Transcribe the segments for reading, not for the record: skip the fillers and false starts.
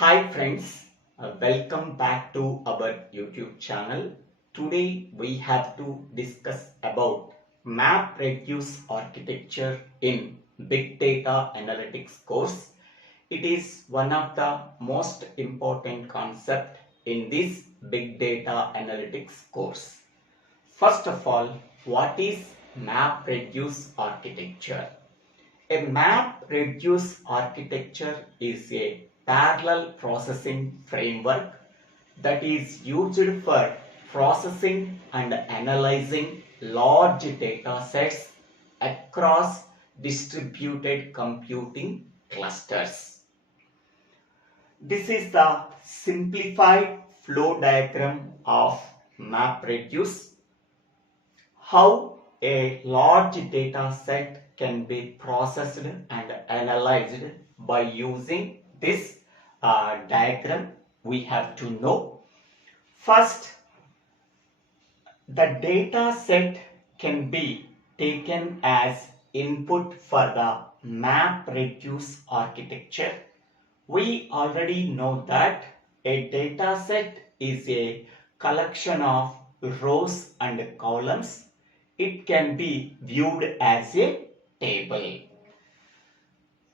Hi friends, welcome back to our YouTube channel. Today we have to discuss about MapReduce Architecture in Big Data Analytics course. It is one of the most important concept in this Big Data Analytics course. First of all, what is MapReduce Architecture? A MapReduce architecture is a parallel processing framework that is used for processing and analyzing large data sets across distributed computing clusters. This is the simplified flow diagram of MapReduce. How a large data set can be processed and analyzed by using this diagram, we have to know. First, the data set can be taken as input for the MapReduce architecture. We already know that a data set is a collection of rows and columns. It can be viewed as a table.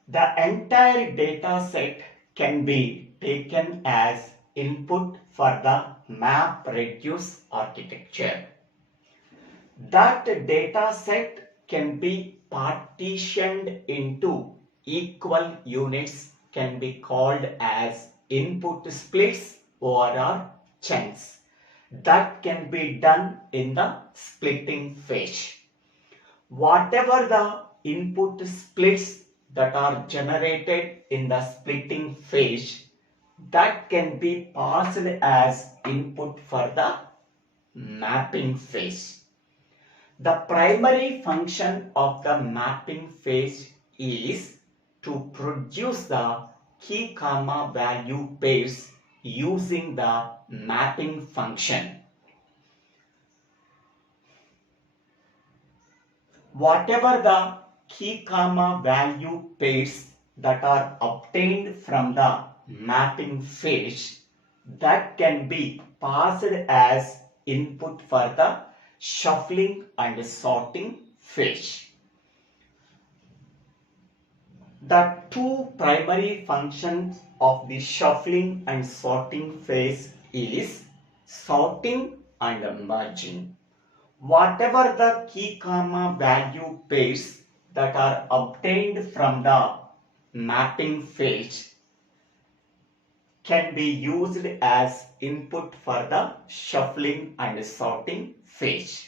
The entire data set can be taken as input for the MapReduce architecture. That data set can be partitioned into equal units, can be called as input splits or chunks. That can be done in the splitting phase. Whatever the input splits that are generated in the splitting phase, that can be passed as input for the mapping phase. The primary function of the mapping phase is to produce the key comma value pairs using the mapping function. Whatever the key comma value pairs that are obtained from the mapping phase, that can be passed as input for the shuffling and sorting phase. The two primary functions of the shuffling and sorting phase is sorting and merging. Whatever the key comma value pairs that are obtained from the mapping phase can be used as input for the shuffling and sorting phase.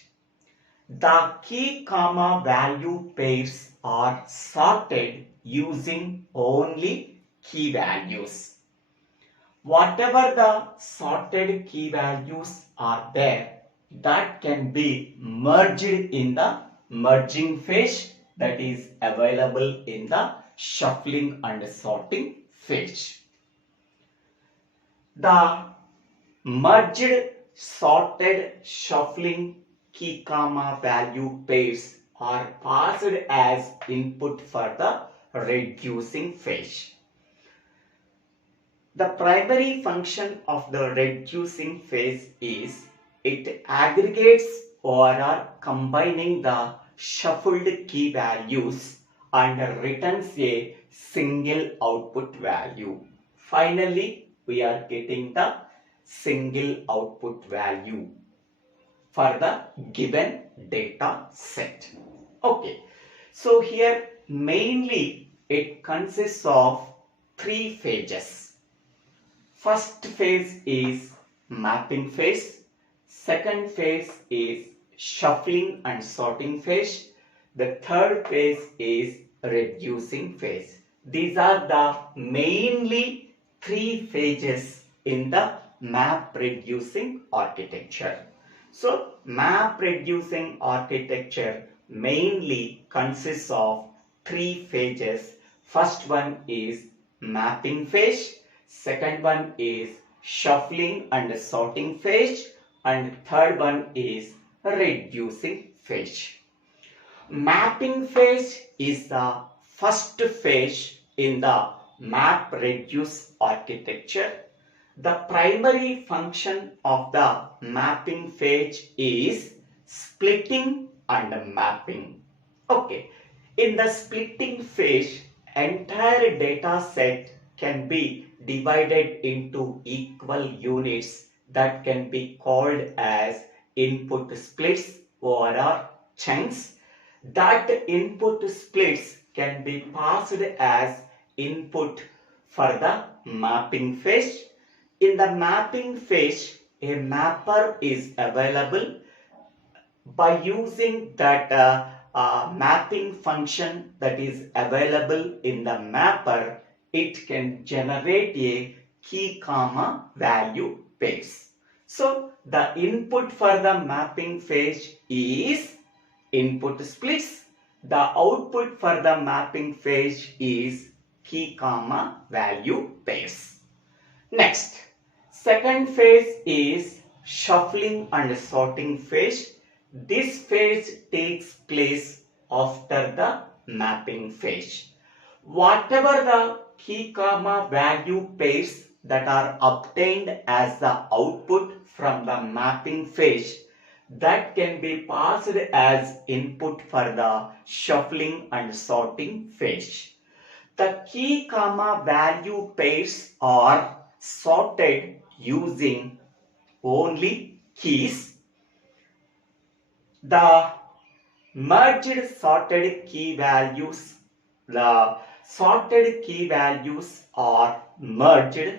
The key comma value pairs are sorted using only key values. Whatever the sorted key values are there, that can be merged in the merging phase that is available in the shuffling and sorting phase. The merged, sorted, shuffling key comma value pairs are passed as input for the reducing phase. The primary function of the reducing phase is it aggregates or are combining the shuffled key values and returns a single output value. Finally, we are getting the single output value for the given data set. Okay, so here mainly it consists of three phases. First phase is mapping phase. Second phase is shuffling and sorting phase. The third phase is reducing phase. These are the mainly three phases in the MapReducing architecture. So MapReducing architecture mainly consists of three phases. First one is mapping phase. Second one is shuffling and sorting phase. And third one is reducing phase. Mapping phase is the first phase in the MapReduce architecture, the primary function of the mapping phase is splitting and mapping. Okay, in the splitting phase, entire data set can be divided into equal units that can be called as input splits or chunks. That input splits can be passed as input for the mapping phase. In the mapping phase, a mapper is available. By using that mapping function that is available in the mapper, it can generate a key comma value pairs. So the input for the mapping phase is input splits. The output for the mapping phase is key comma value pairs. Next, second phase is shuffling and sorting phase. This phase takes place after the mapping phase. Whatever the key comma value pairs that are obtained as the output from the mapping phase, that can be passed as input for the shuffling and sorting phase. The key comma value pairs are sorted using only keys. The merged sorted key values, the sorted key values are merged.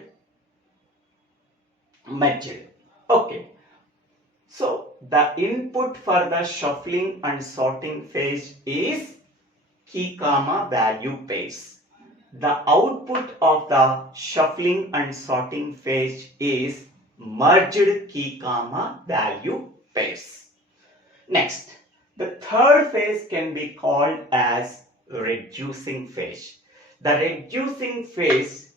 Okay. So the input for the shuffling and sorting phase is key comma value pairs. The output of the shuffling and sorting phase is merged key comma value pairs. Next, the third phase can be called as reducing phase. The reducing phase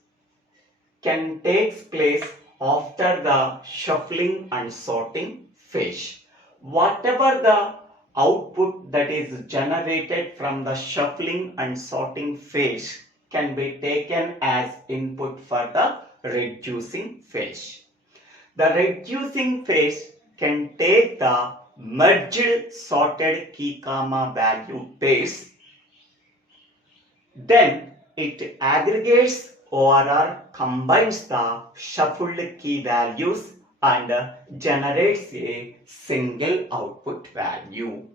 can take place after the shuffling and sorting phase. Whatever the output that is generated from the shuffling and sorting phase can be taken as input for the reducing phase. The reducing phase can take the merged sorted key comma value pairs. Then it aggregates or combines the shuffled key values and generates a single output value.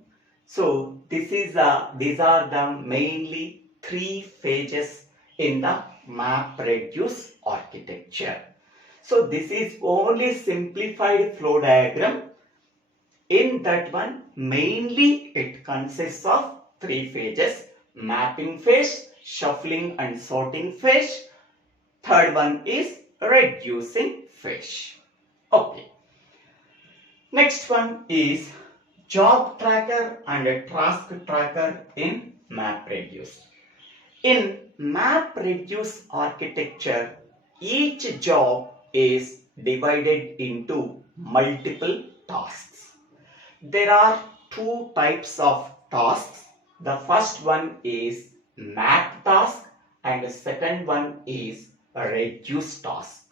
So these are the mainly three phases in the MapReduce architecture. So this is only simplified flow diagram. In that one, mainly it consists of three phases: mapping phase, shuffling and sorting phase. Third one is reducing phase. Okay. Next one is job tracker and task tracker in MapReduce. In MapReduce architecture, each job is divided into multiple tasks. There are two types of tasks. The first one is map task and the second one is reduce task.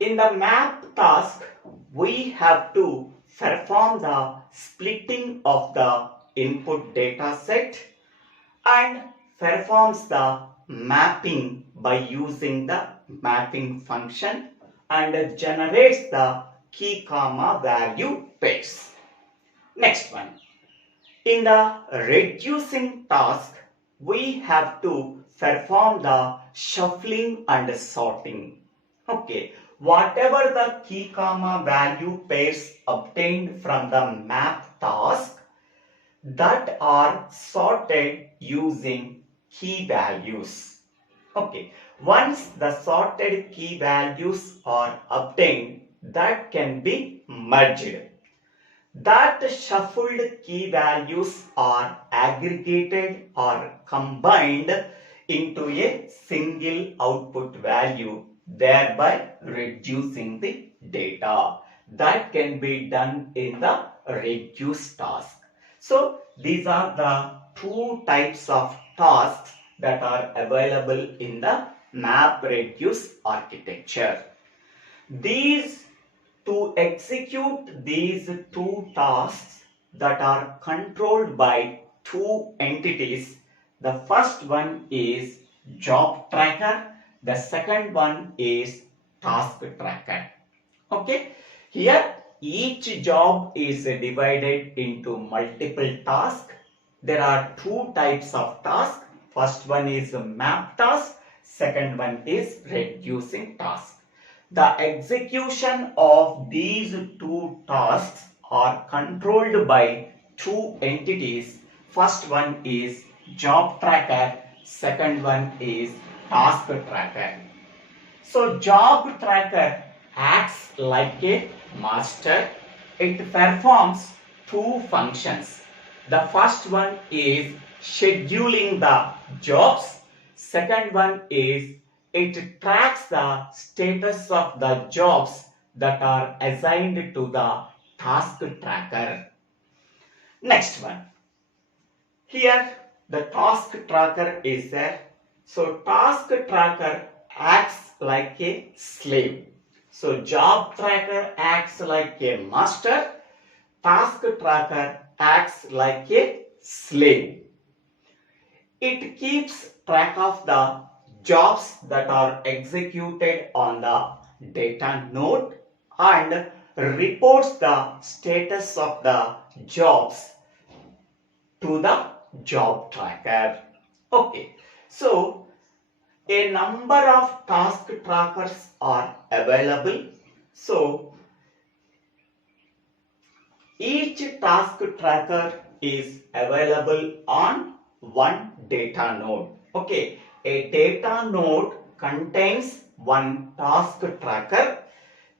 In the map task, we have to perform the splitting of the input data set and performs the mapping by using the mapping function and generates the key comma value pairs. Next one. In the reducing task, we have to perform the shuffling and sorting. Okay. Whatever the key comma value pairs obtained from the map task, that are sorted using key values. Okay. Once the sorted key values are obtained, that can be merged. That shuffled key values are aggregated or combined into a single output value, thereby reducing the data. That can be done in the reduce task. So these are the two types of tasks that are available in the MapReduce architecture. To execute these two tasks that are controlled by two entities, the first one is job tracker, the second one is task tracker. Okay, here each job is divided into multiple tasks. There are two types of tasks. First one is map task, second one is reducing task. The execution of these two tasks are controlled by two entities. First one is job tracker, second one is task tracker. So job tracker acts like a master. It performs two functions. The first one is scheduling the jobs. Second one is it tracks the status of the jobs that are assigned to the task tracker. Next one. Here the task tracker is there. So task tracker acts like a slave. So job tracker acts like a master. Task tracker acts like a slave. It keeps track of the jobs that are executed on the data node and reports the status of the jobs to the job tracker. Okay, so a number of task trackers are available. So each task tracker is available on one data node. Okay, a data node contains one task tracker.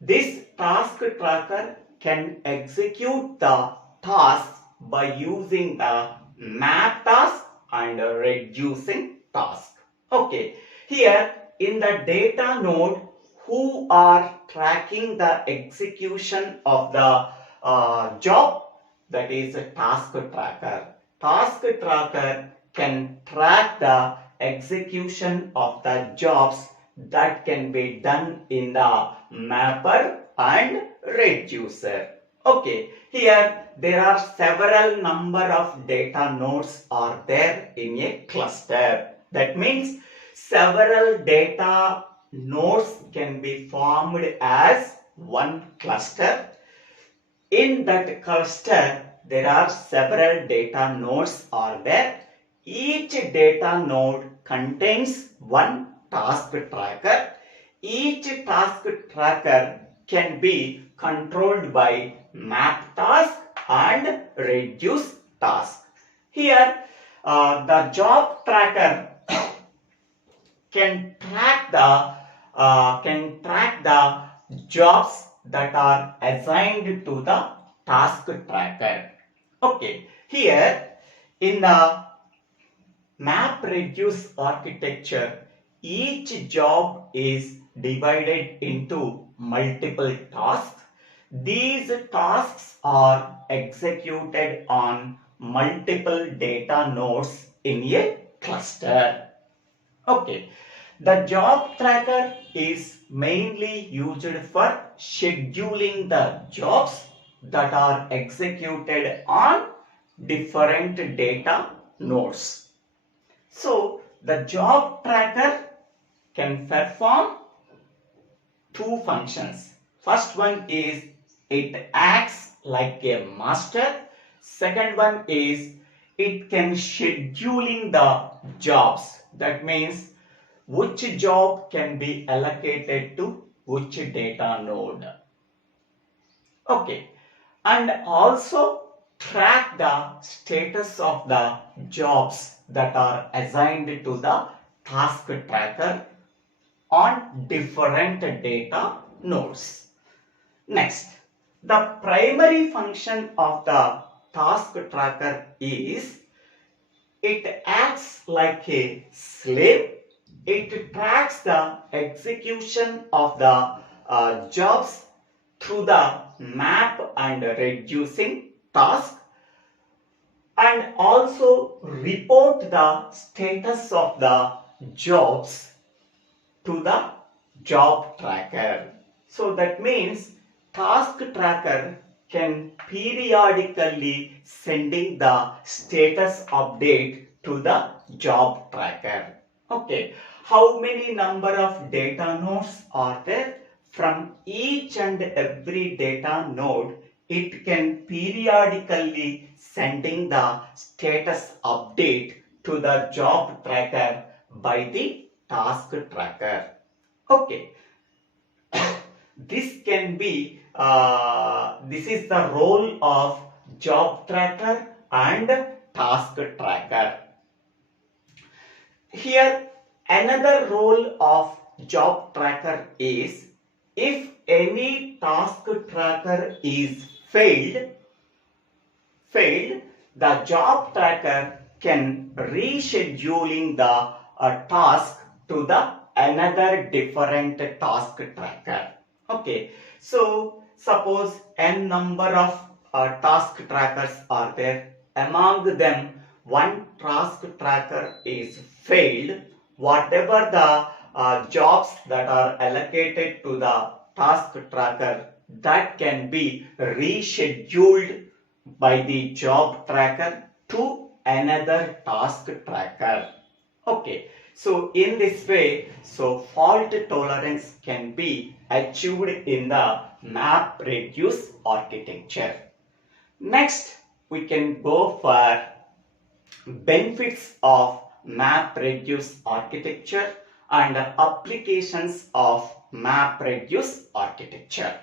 This task tracker can execute the task by using the map task and reducing task. Okay, here in the data node, who are tracking the execution of the job, that is a task tracker. Task tracker can track the execution of the jobs that can be done in the mapper and reducer. Okay, here there are several number of data nodes are there in a cluster. That means several data nodes can be formed as one cluster. In that cluster, there are several data nodes are there. Each data node contains one task tracker. Each task tracker can be controlled by map task and reduce task. Here, the job tracker can track the jobs that are assigned to the task tracker. Okay, here in the MapReduce architecture, each job is divided into multiple tasks. These tasks are executed on multiple data nodes in a cluster. Okay, the job tracker is mainly used for scheduling the jobs that are executed on different data nodes. So, the job tracker can perform two functions. First one is it acts like a master. Second one is it can scheduling the jobs. That means which job can be allocated to which data node. Okay, and also track the status of the jobs that are assigned to the task tracker on different data nodes. Next, the primary function of the task tracker is it acts like a slave. It tracks the execution of the jobs through the map and reducing task. and also report the status of the jobs to the job tracker. So that means task tracker can periodically sending the status update to the job tracker. Okay, how many number of data nodes are there? From each and every data node, it can periodically sending the status update to the job tracker by the task tracker. Okay, this can be, this is the role of job tracker and task tracker. Here, another role of job tracker is if any task tracker is failed, the job tracker can rescheduling the task to the another different task tracker. Okay, so suppose n number of task trackers are there. Among them, one task tracker is failed. Whatever the jobs that are allocated to the task tracker, that can be rescheduled by the job tracker to another task tracker. Okay, so in this way, so fault tolerance can be achieved in the MapReduce architecture. Next, we can go for benefits of MapReduce architecture and applications of MapReduce architecture.